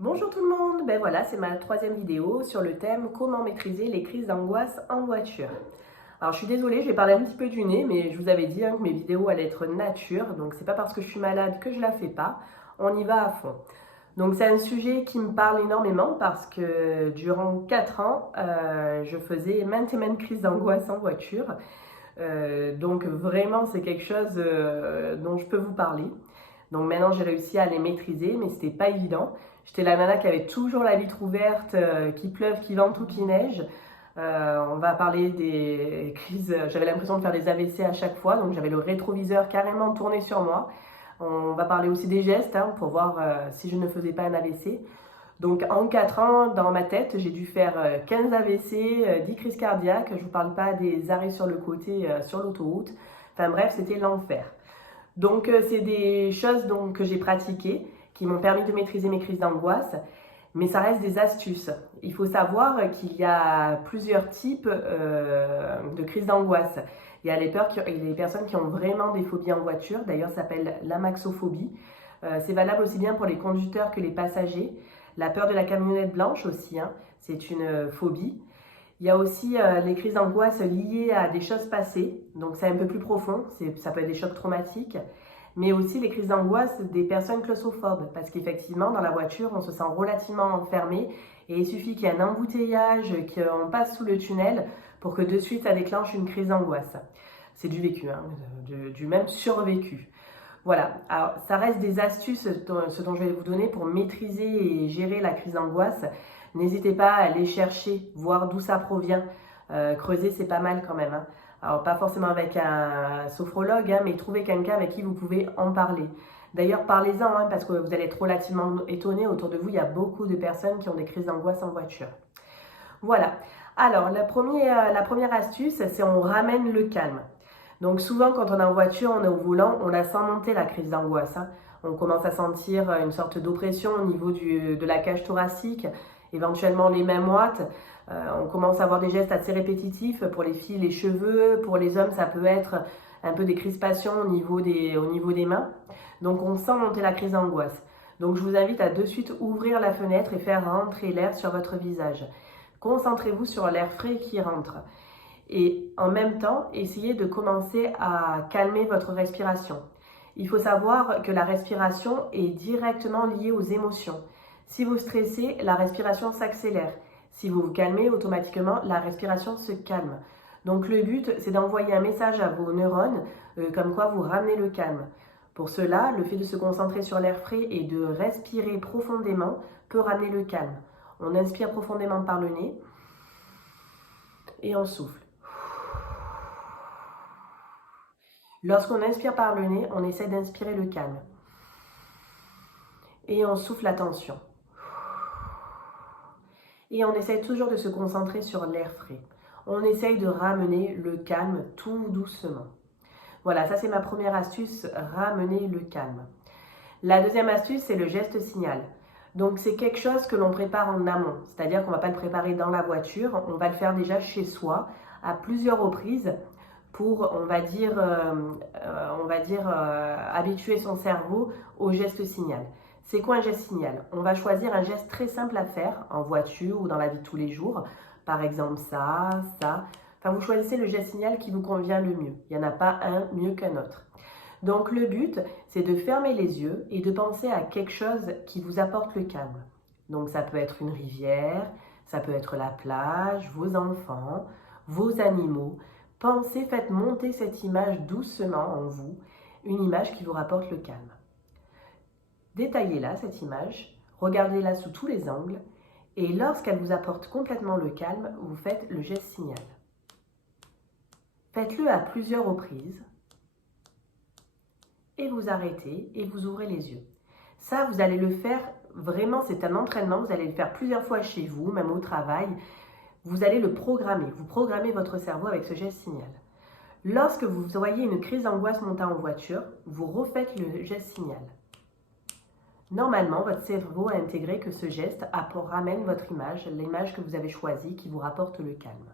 Bonjour tout le monde, ben voilà, c'est ma troisième vidéo sur le thème comment maîtriser les crises d'angoisse en voiture. Alors je suis désolée, je vais parler un petit peu du nez, mais je vous avais dit que mes vidéos allaient être nature, donc c'est pas parce que je suis malade que je la fais pas, on y va à fond. Donc c'est un sujet qui me parle énormément parce que durant 4 ans, je faisais maintes et maintes crises d'angoisse en voiture. Donc vraiment c'est quelque chose dont je peux vous parler. Donc maintenant j'ai réussi à les maîtriser, mais c'était pas évident. J'étais la nana qui avait toujours la vitre ouverte, qu'il pleuve, qu'il vente ou qu'il neige. On va parler des crises, j'avais l'impression de faire des AVC à chaque fois, donc j'avais le rétroviseur carrément tourné sur moi. On va parler aussi des gestes pour voir si je ne faisais pas un AVC. Donc en 4 ans, dans ma tête, j'ai dû faire 15 AVC, 10 crises cardiaques. Je ne vous parle pas des arrêts sur le côté sur l'autoroute. Enfin bref, c'était l'enfer. Donc c'est des choses que j'ai pratiquées, qui m'ont permis de maîtriser mes crises d'angoisse, mais ça reste des astuces. Il faut savoir qu'il y a plusieurs types de crises d'angoisse. Il y a les personnes qui ont vraiment des phobies en voiture, d'ailleurs ça s'appelle l'amaxophobie. C'est valable aussi bien pour les conducteurs que les passagers. La peur de la camionnette blanche aussi, c'est une phobie. Il y a aussi les crises d'angoisse liées à des choses passées, donc c'est un peu plus profond, ça peut être des chocs traumatiques, mais aussi les crises d'angoisse des personnes claustrophobes, parce qu'effectivement dans la voiture on se sent relativement enfermé et il suffit qu'il y ait un embouteillage, qu'on passe sous le tunnel pour que de suite ça déclenche une crise d'angoisse. C'est du vécu, du même survécu. Voilà, alors ça reste des astuces, ce dont je vais vous donner pour maîtriser et gérer la crise d'angoisse. N'hésitez pas à aller chercher, voir d'où ça provient. Creuser, c'est pas mal quand même. Alors pas forcément avec un sophrologue, mais trouvez quelqu'un avec qui vous pouvez en parler. D'ailleurs, parlez-en, parce que vous allez être relativement étonné. Autour de vous, il y a beaucoup de personnes qui ont des crises d'angoisse en voiture. Voilà. Alors, la première astuce, c'est on ramène le calme. Donc souvent, quand on est en voiture, on est au volant, on la sent monter la crise d'angoisse. On commence à sentir une sorte d'oppression au niveau de la cage thoracique, éventuellement les mains moites. On commence à avoir des gestes assez répétitifs. Pour les filles, les cheveux. Pour les hommes, ça peut être un peu des crispations au niveau des mains. Donc on sent monter la crise d'angoisse. Donc je vous invite à de suite ouvrir la fenêtre et faire rentrer l'air sur votre visage. Concentrez-vous sur l'air frais qui rentre. Et en même temps, essayez de commencer à calmer votre respiration. Il faut savoir que la respiration est directement liée aux émotions. Si vous stressez, la respiration s'accélère. Si vous vous calmez, automatiquement, la respiration se calme. Donc le but, c'est d'envoyer un message à vos neurones, comme quoi vous ramenez le calme. Pour cela, le fait de se concentrer sur l'air frais et de respirer profondément peut ramener le calme. On inspire profondément par le nez et on souffle. Lorsqu'on inspire par le nez, on essaie d'inspirer le calme. Et on souffle la tension. Et on essaie toujours de se concentrer sur l'air frais. On essaye de ramener le calme tout doucement. Voilà, ça c'est ma première astuce, ramener le calme. La deuxième astuce, c'est le geste signal. Donc c'est quelque chose que l'on prépare en amont, c'est-à-dire qu'on ne va pas le préparer dans la voiture, on va le faire déjà chez soi à plusieurs reprises pour, habituer son cerveau au geste signal. C'est quoi un geste signal? On va choisir un geste très simple à faire en voiture ou dans la vie de tous les jours. Par exemple ça, ça. Enfin, vous choisissez le geste signal qui vous convient le mieux. Il n'y en a pas un mieux qu'un autre. Donc le but, c'est de fermer les yeux et de penser à quelque chose qui vous apporte le calme. Donc ça peut être une rivière, ça peut être la plage, vos enfants, vos animaux. Pensez, faites monter cette image doucement en vous, une image qui vous rapporte le calme. Détaillez-la, cette image, regardez-la sous tous les angles, et lorsqu'elle vous apporte complètement le calme, vous faites le geste signal. Faites-le à plusieurs reprises, et vous arrêtez, et vous ouvrez les yeux. Ça, vous allez le faire, vraiment, c'est un entraînement, vous allez le faire plusieurs fois chez vous, même au travail. Vous allez le programmer, vous programmez votre cerveau avec ce geste signal. Lorsque vous voyez une crise d'angoisse monter en voiture, vous refaites le geste signal. Normalement, votre cerveau a intégré que ce geste ramène votre image, l'image que vous avez choisie, qui vous rapporte le calme.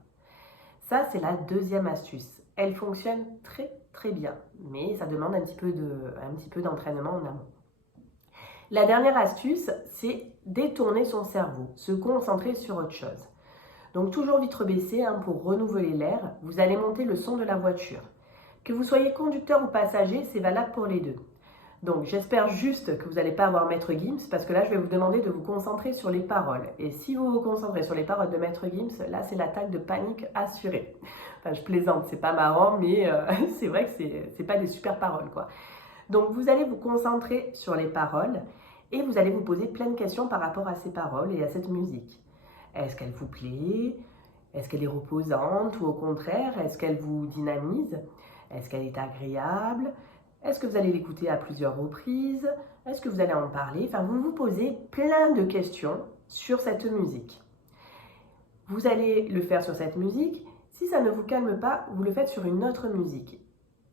Ça, c'est la deuxième astuce. Elle fonctionne très très bien, mais ça demande un petit peu d'entraînement en amont. La dernière astuce, c'est détourner son cerveau, se concentrer sur autre chose. Donc toujours vitre baissée pour renouveler l'air, vous allez monter le son de la voiture. Que vous soyez conducteur ou passager, c'est valable pour les deux. Donc j'espère juste que vous n'allez pas avoir Maître Gims, parce que là je vais vous demander de vous concentrer sur les paroles. Et si vous vous concentrez sur les paroles de Maître Gims, là c'est l'attaque de panique assurée. Enfin je plaisante, c'est pas marrant, mais c'est vrai que c'est pas des super paroles quoi. Donc vous allez vous concentrer sur les paroles et vous allez vous poser plein de questions par rapport à ces paroles et à cette musique. Est-ce qu'elle vous plaît? Est-ce qu'elle est reposante ou au contraire, est-ce qu'elle vous dynamise? Est-ce qu'elle est agréable? Est-ce que vous allez l'écouter à plusieurs reprises? Est-ce que vous allez en parler? Enfin, vous vous posez plein de questions sur cette musique. Vous allez le faire sur cette musique. Si ça ne vous calme pas, vous le faites sur une autre musique.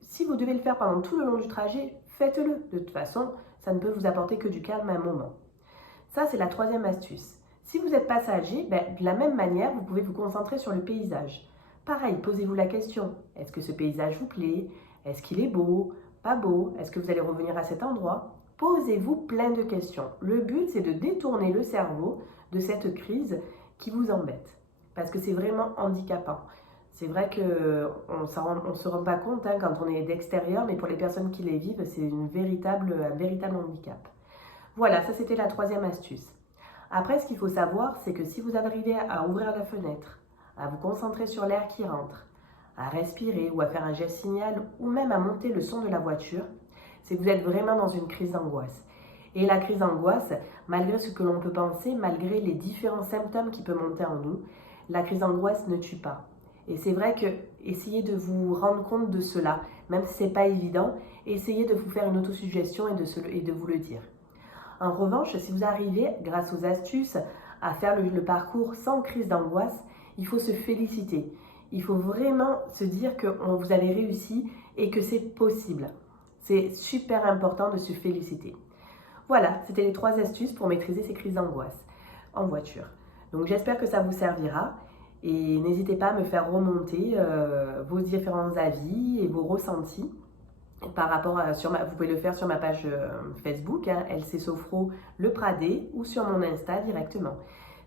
Si vous devez le faire pendant tout le long du trajet, faites-le. De toute façon, ça ne peut vous apporter que du calme à un moment. Ça, c'est la troisième astuce. Si vous êtes passager, de la même manière, vous pouvez vous concentrer sur le paysage. Pareil, posez-vous la question, est-ce que ce paysage vous plaît? Est-ce qu'il est beau? Pas beau? Est-ce que vous allez revenir à cet endroit? Posez-vous plein de questions. Le but, c'est de détourner le cerveau de cette crise qui vous embête. Parce que c'est vraiment handicapant. C'est vrai qu'on ne se rend pas compte quand on est d'extérieur, mais pour les personnes qui les vivent, c'est un véritable handicap. Voilà, ça c'était la troisième astuce. Après, ce qu'il faut savoir, c'est que si vous arrivez à ouvrir la fenêtre, à vous concentrer sur l'air qui rentre, à respirer ou à faire un geste signal ou même à monter le son de la voiture, c'est que vous êtes vraiment dans une crise d'angoisse. Et la crise d'angoisse, malgré ce que l'on peut penser, malgré les différents symptômes qui peuvent monter en nous, la crise d'angoisse ne tue pas. Et c'est vrai que essayez de vous rendre compte de cela, même si ce n'est pas évident, essayez de vous faire une autosuggestion et de vous le dire. En revanche, si vous arrivez, grâce aux astuces, à faire le parcours sans crise d'angoisse, il faut se féliciter. Il faut vraiment se dire que vous avez réussi et que c'est possible. C'est super important de se féliciter. Voilà, c'était les 3 astuces pour maîtriser ces crises d'angoisse en voiture. Donc j'espère que ça vous servira et n'hésitez pas à me faire remonter vos différents avis et vos ressentis. Par rapport à, vous pouvez le faire sur ma page Facebook, LC Sofro Le Pradé, ou sur mon Insta directement.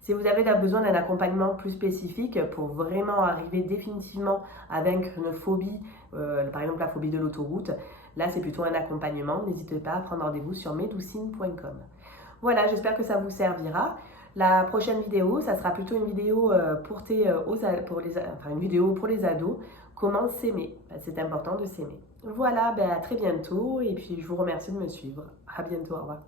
Si vous avez besoin d'un accompagnement plus spécifique pour vraiment arriver définitivement à vaincre une phobie, par exemple la phobie de l'autoroute, là c'est plutôt un accompagnement. N'hésitez pas à prendre rendez-vous sur medoucine.com. Voilà, j'espère que ça vous servira. La prochaine vidéo, ça sera plutôt une vidéo une vidéo pour les ados. Comment s'aimer? C'est important de s'aimer. Voilà, à très bientôt et puis je vous remercie de me suivre. À bientôt, au revoir.